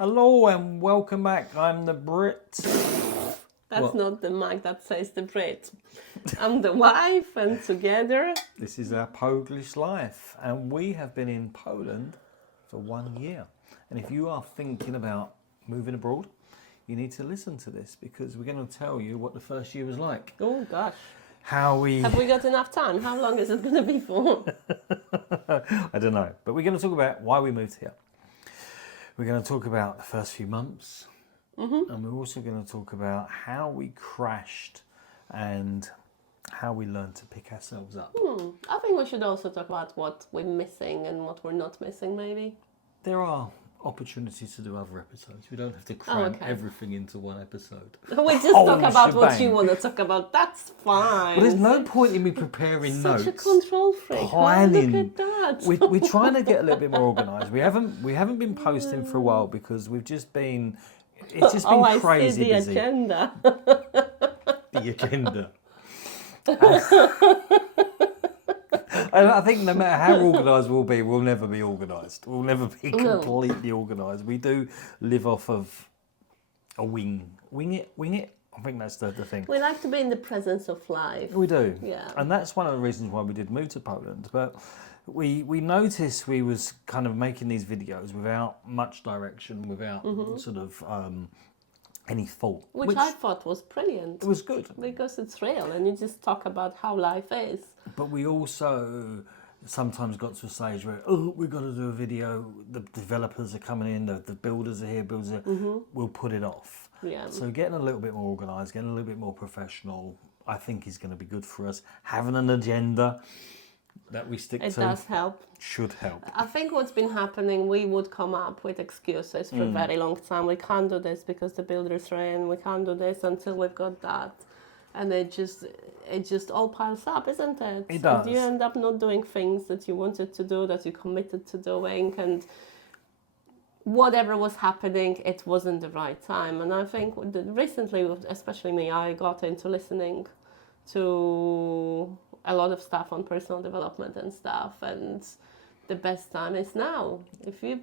Hello and welcome back. I'm the Brit. That's What? not the mic that says the Brit. I'm the wife, and together. This is our Polglish Life, and we have been in Poland for 1 year. And if you are thinking about moving abroad, you need to listen to this because we're going to tell you what the first year was like. Oh gosh. How we... Have we got enough time? How long is it going to be for? I don't know. But we're going to talk about why we moved here. We're going to talk about the first few months. And we're also going to talk about how we crashed and how we learned to pick ourselves up. I think we should also talk about what we're missing and what we're not missing, maybe. There are opportunities to do other episodes. We don't have to cram everything into one episode. We just talk about what you want to talk about. That's fine. Well, there's no point in me preparing notes. Such a control freak. Planning. Look at that. We're trying to get a little bit more organised. We haven't been posting for a while because we've just been... It's just been crazy I see the busy. agenda. The agenda. I think no matter how organised we'll be, we'll never be organised. We'll never be completely organised. We do live off of a wing. Wing it. I think that's the thing. We like to be in the presence of life. We do. Yeah. And that's one of the reasons why we did move to Poland. But we noticed we was kind of making these videos without much direction, without sort of any thought. Which I thought was brilliant. It was good. Because it's real and you just talk about how life is. But we also sometimes got to a stage where, we've got to do a video, the developers are coming in, the builders are here, we'll put it off. Yeah. So getting a little bit more organised, getting a little bit more professional, I think is going to be good for us. Having an agenda that we stick to. It does help. Should help. I think what's been happening, we would come up with excuses for a very long time. We can't do this because the builders are in. We can't do this until we've got that. And it just all piles up, isn't it? It does. And you end up not doing things that you wanted to do, that you committed to doing, and whatever was happening, it wasn't the right time. And I think recently, especially me, I got into listening to a lot of stuff on personal development and stuff, and the best time is now. If you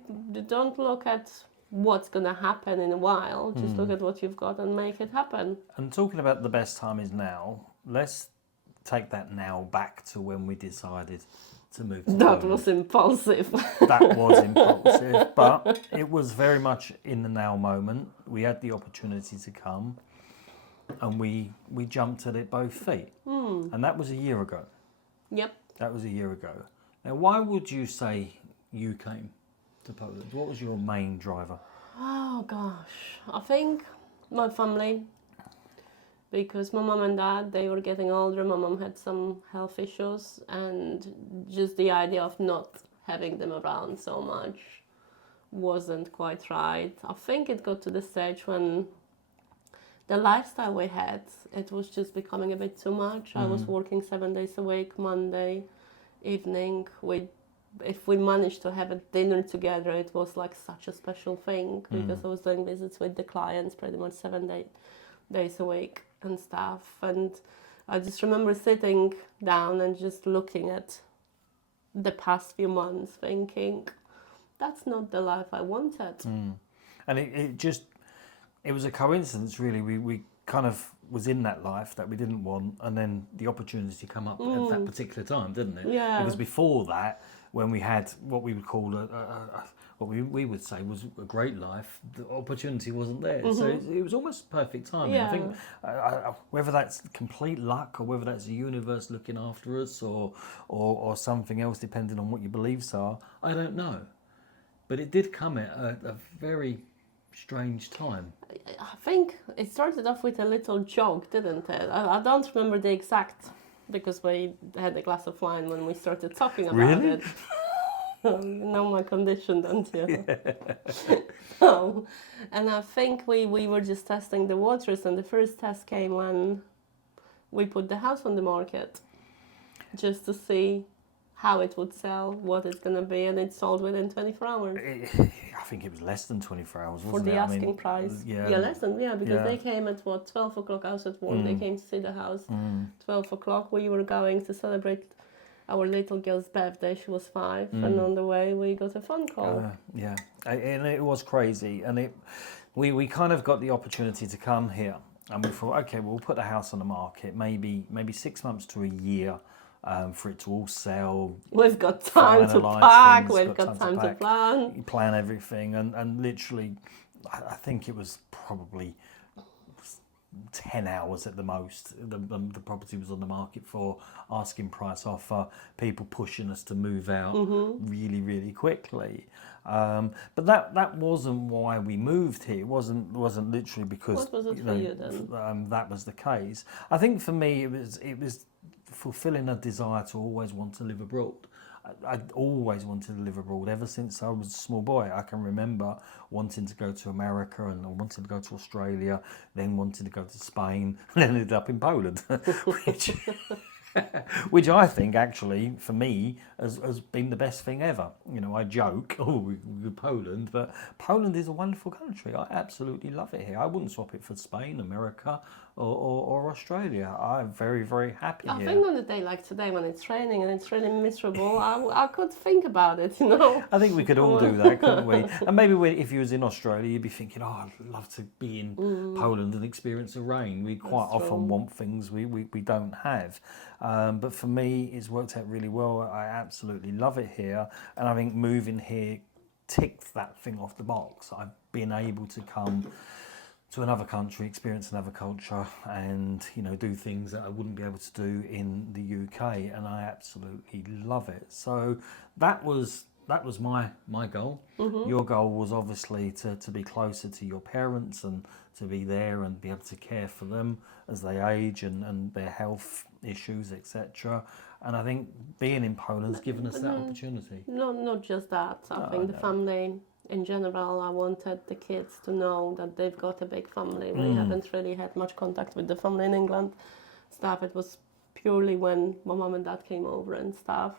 don't look at what's going to happen in a while, just look at what you've got and make it happen. And talking about the best time is now, let's take that now back to when we decided to move to That Poland. was impulsive. That was impulsive, but it was very much in the now moment. We had the opportunity to come and we jumped at it both feet. And that was a year ago. Yep. That was a year ago. Now, why would you say you came to Poland? What was your main driver? Oh gosh, I think my family, because my mom and dad, they were getting older. My mom had some health issues, and just the idea of not having them around so much wasn't quite right. I think it got to the stage when the lifestyle we had, it was just becoming a bit too much. I was working 7 days a week, Monday evening. If we managed to have a dinner together, it was like such a special thing because I was doing visits with the clients pretty much 7 days a week and stuff. And I just remember sitting down and just looking at the past few months thinking, that's not the life I wanted. And it was a coincidence, really. We kind of was in that life that we didn't want, and then the opportunity come up at that particular time, didn't it? Yeah. Because before that, when we had what we would call what we would say was a great life, the opportunity wasn't there. So it was almost perfect timing. Yeah. I think whether that's complete luck or whether that's the universe looking after us or something else, depending on what your beliefs are, I don't know. But it did come at a very strange time. I think it started off with a little joke, didn't it? I don't remember the exact, because we had a glass of wine when we started talking about it. You know my condition, don't you? Yeah. So, and I think we were just testing the waters, and the first test came when we put the house on the market, just to see how it would sell, what it's going to be, and it sold within 24 hours. I think it was less than 24 hours, wasn't For the it? asking price. Yeah, less than, because they came at 12 o'clock. I was at work, they came to see the house. 12 o'clock, we were going to celebrate our little girl's birthday. She was 5, and on the way we got a phone call. Yeah, And it was crazy. And we kind of got the opportunity to come here, and we thought, okay, we'll put the house on the market, maybe 6 months to a year, for it to all sell. We've got time to finalise pack. things, We've got time to pack, plan. plan everything, and literally, I think it was probably 10 hours at the most. The property was on the market for, asking price offer, people pushing us to move out really, really quickly. But that wasn't why we moved here. It wasn't literally because What was it for you then? that was the case. I think for me it was fulfilling a desire to always want to live abroad. I always wanted to live abroad ever since I was a small boy. I can remember wanting to go to America, and I wanted to go to Australia, then wanted to go to Spain, and ended up in Poland, which I think actually for me has been the best thing ever. You know, I joke, we're Poland, but Poland is a wonderful country. I absolutely love it here. I wouldn't swap it for Spain, America, or Australia. I'm very, very happy I here. think on a day like today when it's raining and it's really miserable, I could think about it, you know. I think we could all do that, couldn't we? And maybe if you was in Australia, you'd be thinking, oh, I'd love to be in Poland and experience the rain. We quite often want things we don't have. But for me, it's worked out really well. I absolutely love it here. And I think moving here ticked that thing off the box. I've been able to come to another country, experience another culture, and do things that I wouldn't be able to do in the UK, and I absolutely love it. So that was my goal. Your goal was obviously to be closer to your parents and to be there and be able to care for them as they age and their health issues, etc. And I think being in Poland's given us that opportunity. Not just that. I think the family in general, I wanted the kids to know that they've got a big family. We haven't really had much contact with the family in England. It was purely when my mom and dad came over and stuff.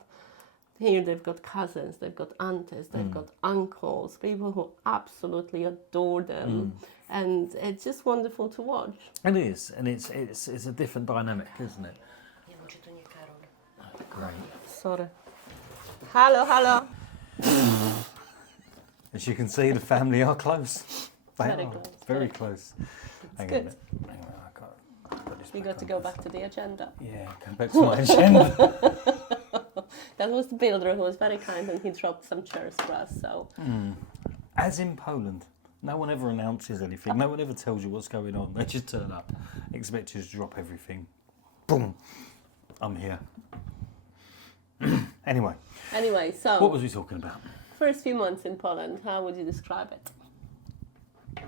Here they've got cousins, they've got aunties, they've got uncles, people who absolutely adore them. And it's just wonderful to watch. It is, and it's a different dynamic, isn't it? Great. Sorry. Hello. As you can see, the family are close. They Very are close. very close. It's Hang on a good. minute. Hang on, I've got this You back got to on. go back to the agenda. Yeah, go back to my agenda. That was the builder who was very kind and he dropped some chairs for us. So As in Poland, no one ever announces anything. No one ever tells you what's going on. They just turn up, expect you to drop everything. Boom, I'm here. Anyway, so what was we talking about? first few months in Poland, how would you describe it?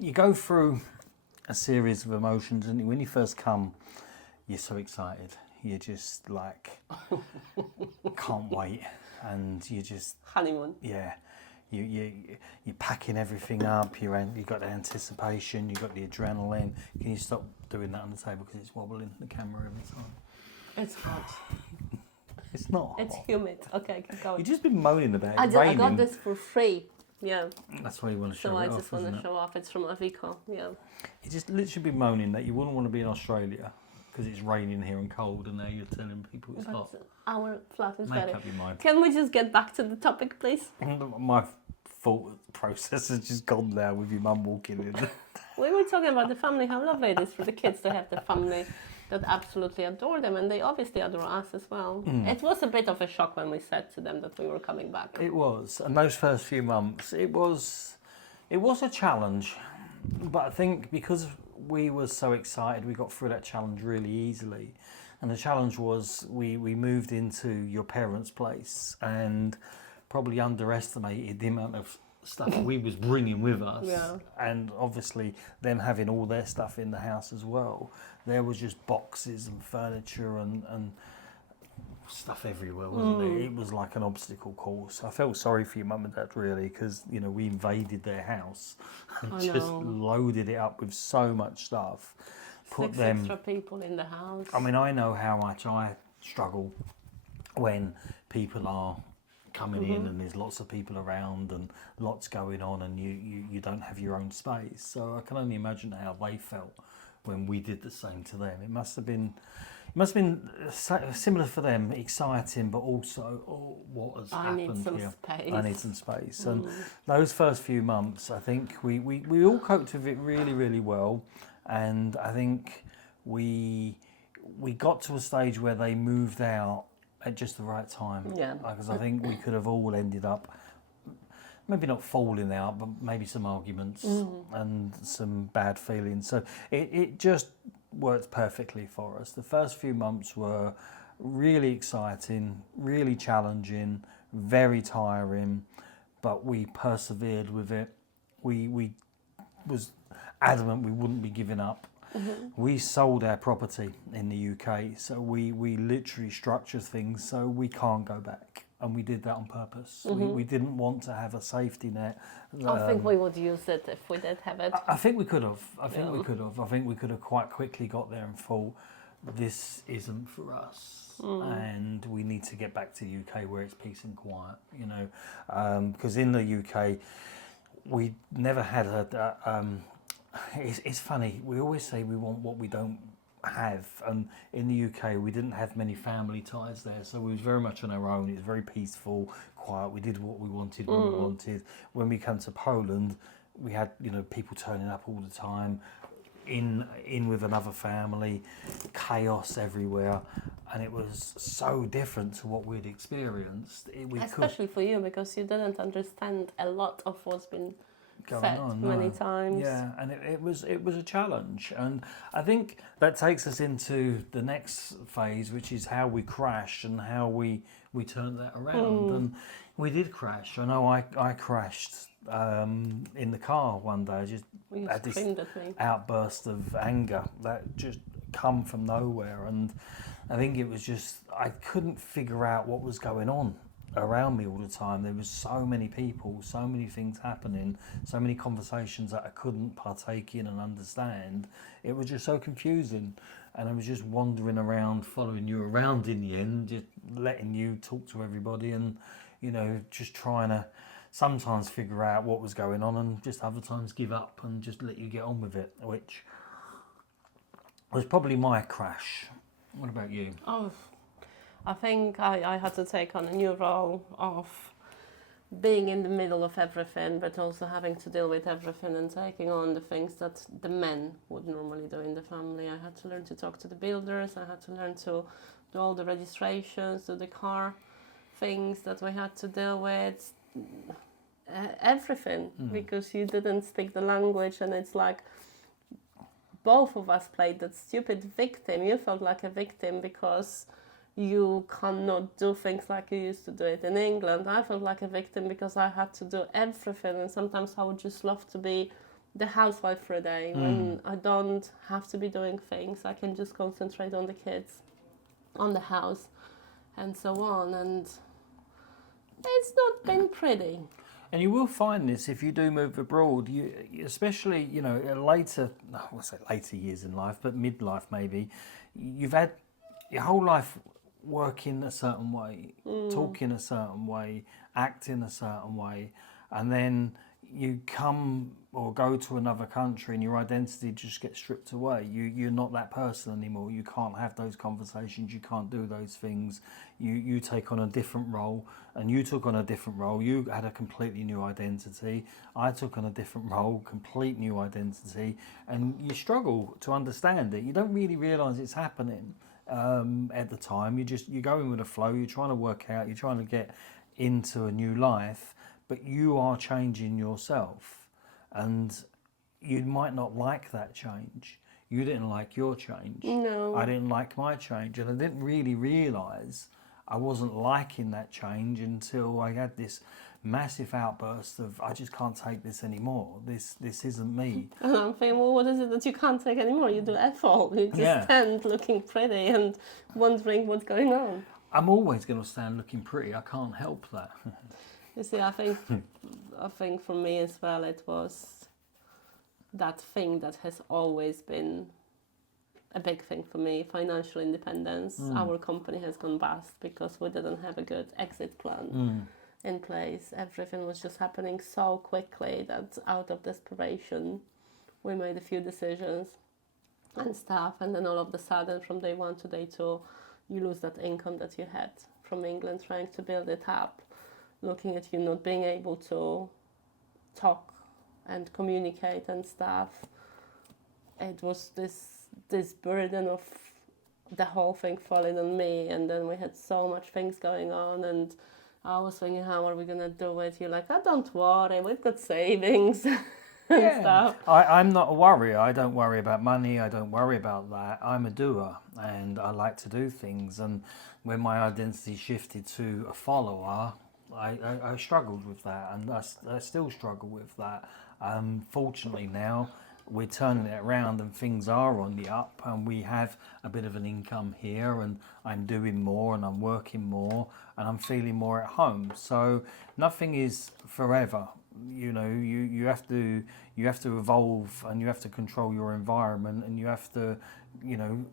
You go through a series of emotions, and when you first come, you're so excited. You're just like, can't wait, and you just Honeymoon. yeah. You're packing everything up. You got the anticipation. You got the adrenaline. Can you stop doing that on the table because it's wobbling the camera every time? It's hot. It's not. It's hot. humid. Okay, keep going. You've just been moaning about it I raining. got this for free. Yeah. That's why you want to show So it I off, just want isn't to it? show off. It's from Avico. Yeah. You just literally been moaning that you wouldn't want to be in Australia because it's raining here and cold, and now you're telling people it's hot. But our flat is Make very. up your mind. Can we just get back to the topic, please? My thought process has just gone there with your mum walking in. We were talking about the family, how lovely it is for the kids to have the family that absolutely adore them, and they obviously adore us as well. It was a bit of a shock when we said to them that we were coming back. It was, and those first few months, it was a challenge. But I think because we were so excited, we got through that challenge really easily. And the challenge was we moved into your parents' place and probably underestimated the amount of stuff we was bringing with us. Yeah. And obviously them having all their stuff in the house as well. There was just boxes and furniture and stuff everywhere, wasn't it? It was like an obstacle course. I felt sorry for your mum and dad really because, we invaded their house and I just know. loaded it up with so much stuff. Put 6 them extra people in the house. I mean, I know how much I struggle when people are coming in and there's lots of people around and lots going on and you don't have your own space. So I can only imagine how they felt when we did the same to them. It must have been, must have been similar for them, exciting, but also, oh, what has I need happened some here? space. I need some space. And those first few months, I think we all coped with it really, really well. And I think we got to a stage where they moved out at just the right time. Yeah. Because I think we could have all ended up maybe not falling out, but maybe some arguments and some bad feelings. So it just worked perfectly for us. The first few months were really exciting, really challenging, very tiring, but we persevered with it. We was adamant we wouldn't be giving up. We sold our property in the UK, so we literally structured things so we can't go back. And we did that on purpose. We didn't want to have a safety net. I think we would use it if we did have it. I think we could have. I think we could have. I think we could have quite quickly got there and thought, this isn't for us. And we need to get back to the UK where it's peace and quiet, you know. Because in the UK, we never had it's funny, we always say we want what we don't have, and in the UK we didn't have many family ties there, so we was very much on our own. It was very peaceful, quiet. We did what we wanted when we wanted. When we come to Poland, we had, you know, people turning up all the time, in with another family, chaos everywhere, and it was so different to what we'd experienced. Especially for you, because you didn't understand a lot of what's been said on many times. Yeah, and it was a challenge, and I think that takes us into the next phase, which is how we crashed and how we turned that around. And we did crash. I know I crashed in the car one day. I just You had this screamed at me. outburst of anger that just come from nowhere, and I think it was just I couldn't figure out what was going on around me all the time. There was so many people, so many things happening, so many conversations that I couldn't partake in and understand. It was just so confusing, and I was just wandering around, following you around in the end, just letting you talk to everybody, and, you know, just trying to sometimes figure out what was going on, and just other times give up and just let you get on with it, which was probably my crash. What about you? Oh, I think I had to take on a new role of being in the middle of everything, but also having to deal with everything and taking on the things that the men would normally do in the family. I had to learn to talk to the builders. I had to learn to do all the registrations, do the car things that we had to deal with, everything, because you didn't speak the language, and it's like both of us played that stupid victim. You felt like a victim because you cannot do things like you used to do it in England. I felt like a victim because I had to do everything, and sometimes I would just love to be the housewife for a day when I don't have to be doing things. I can just concentrate on the kids, on the house, and so on. And it's not been pretty. And you will find this if you do move abroad, you especially, you know, later, I won't say later years in life, but midlife maybe, you've had your whole life working a certain way, talking a certain way, acting a certain way, and then you come or go to another country and your identity just gets stripped away. You're not that person anymore. You can't have those conversations. You can't do those things. You take on a different role, and you took on a different role. You had a completely new identity. I took on a different role, complete new identity, and you struggle to understand it. You don't really realise it's happening at the time. You're going with the flow. You're trying to work out. You're trying to get into a new life, but you are changing yourself, and you might not like that change. You didn't like your change. No. I didn't like my change, and I didn't really realise I wasn't liking that change until I had this massive outburst of, I just can't take this anymore. This isn't me. And I'm thinking, well, what is it that you can't take anymore? You do F all. You just stand looking pretty and wondering what's going on. I'm always going to stand looking pretty. I can't help that. You see, I think for me as well, it was that thing that has always been a big thing for me, financial independence. Our company has gone bust because we didn't have a good exit plan in place. Everything was just happening so quickly that out of desperation, we made a few decisions. and stuff, and then all of a sudden from day one to day two you lose that income that you had from England, trying to build it up, looking at you not being able to talk and communicate and stuff. It was this burden of the whole thing falling on me, and then we had so much things going on, and I was thinking, how are we gonna do it? You're like, oh, don't worry, we've got savings and stuff. I'm not a worrier. I don't worry about money. I don't worry about that. I'm a doer, and I like to do things. And when my identity shifted to a follower, I struggled with that, and I still struggle with that. Fortunately now, we're turning it around and things are on the up, and we have a bit of an income here, and I'm doing more and I'm working more and I'm feeling more at home. So nothing is forever. You know, you have to evolve, and you have to control your environment, and you have to, you know,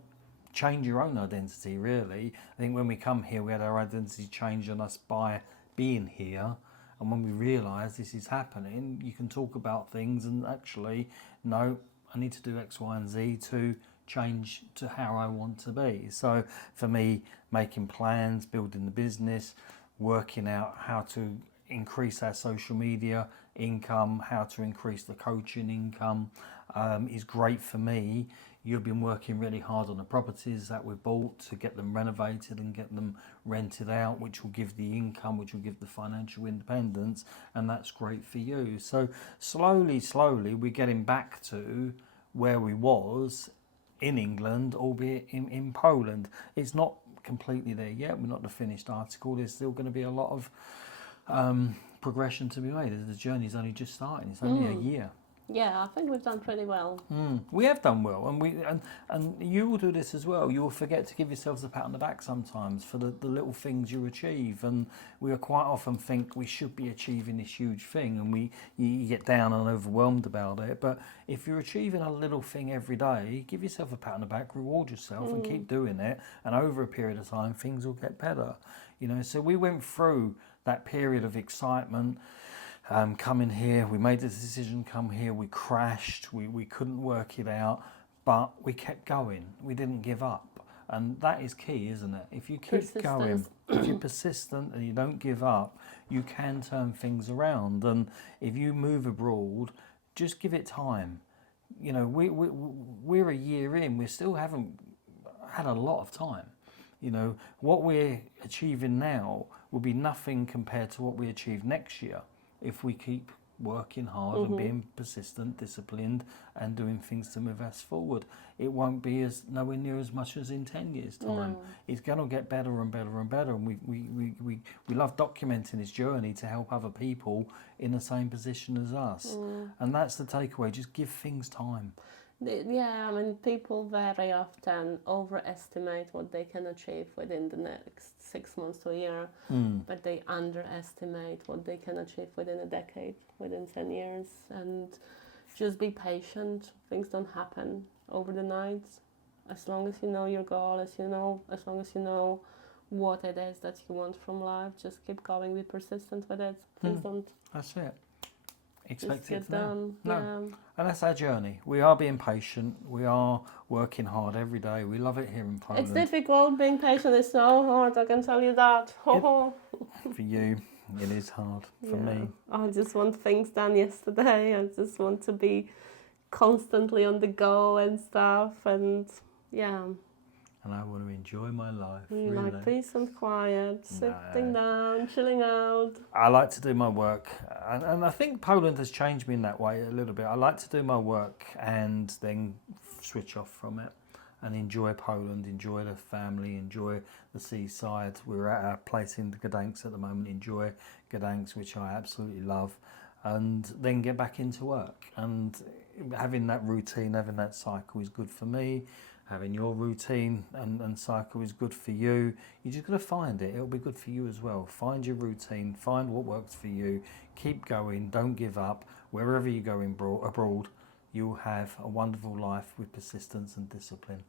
change your own identity, really. I think when we come here, we had our identity changed on us by being here. And when we realise this is happening, you can talk about things and actually, no, I need to do X, Y, and Z to change to how I want to be. So for me, making plans, building the business, working out how to increase our social media income, how to increase the coaching income is great for me. You've been working really hard on the properties that we've bought to get them renovated and get them rented out, which will give the income, which will give the financial independence, and that's great for you. So slowly, we're getting back to where we was in England, albeit in Poland. It's not completely there yet. We're not the finished article. There's still going to be a lot of progression to be made. The journey's only just starting. It's only a year. Yeah, I think we've done pretty well. We have done well, and you will do this as well. You will forget to give yourselves a pat on the back sometimes for the little things you achieve, and we quite often think we should be achieving this huge thing, and you get down and overwhelmed about it. But if you're achieving a little thing every day, give yourself a pat on the back, reward yourself, and keep doing it. And over a period of time, things will get better. You know, so we went through that period of excitement. Coming here, we made the decision, come here, we crashed, we couldn't work it out, but we kept going, we didn't give up, and that is key, isn't it? If you keep going, if you're persistent and you don't give up, you can turn things around. And if you move abroad, just give it time. You know, we're a year in, we still haven't had a lot of time. You know, what we're achieving now will be nothing compared to what we achieve next year, if we keep working hard and being persistent, disciplined, and doing things to move us forward. It won't be nowhere near as much as in 10 years' time. No. It's going to get better and better and better, and we love documenting this journey to help other people in the same position as us. And that's the takeaway, just give things time. Yeah, I mean, people very often overestimate what they can achieve within the next 6 months to a year, but they underestimate what they can achieve within a decade, within 10 years. And just be patient. Things don't happen over the night. As long as you know your goal, as long as you know what it is that you want from life, just keep going, be persistent with it. Things don't. That's it. Expect it to done. No. Yeah. And that's our journey. We are being patient. We are working hard every day. We love it here in Poland. It's difficult. Being patient is so hard. I can tell you that. For you, it is hard. For me, I just want things done yesterday. I just want to be constantly on the go and stuff. And and I want to enjoy my life. Really. Like peace and quiet, sitting down, chilling out. I like to do my work, and I think Poland has changed me in that way a little bit. I like to do my work and then switch off from it and enjoy Poland, enjoy the family, enjoy the seaside. We're at our place in Gdańsk at the moment, enjoy Gdańsk, which I absolutely love, and then get back into work. And having that routine, having that cycle is good for me. Having your routine and cycle is good for you. You just got to find it. It'll be good for you as well. Find your routine. Find what works for you. Keep going. Don't give up. Wherever you're going abroad, you'll have a wonderful life with persistence and discipline.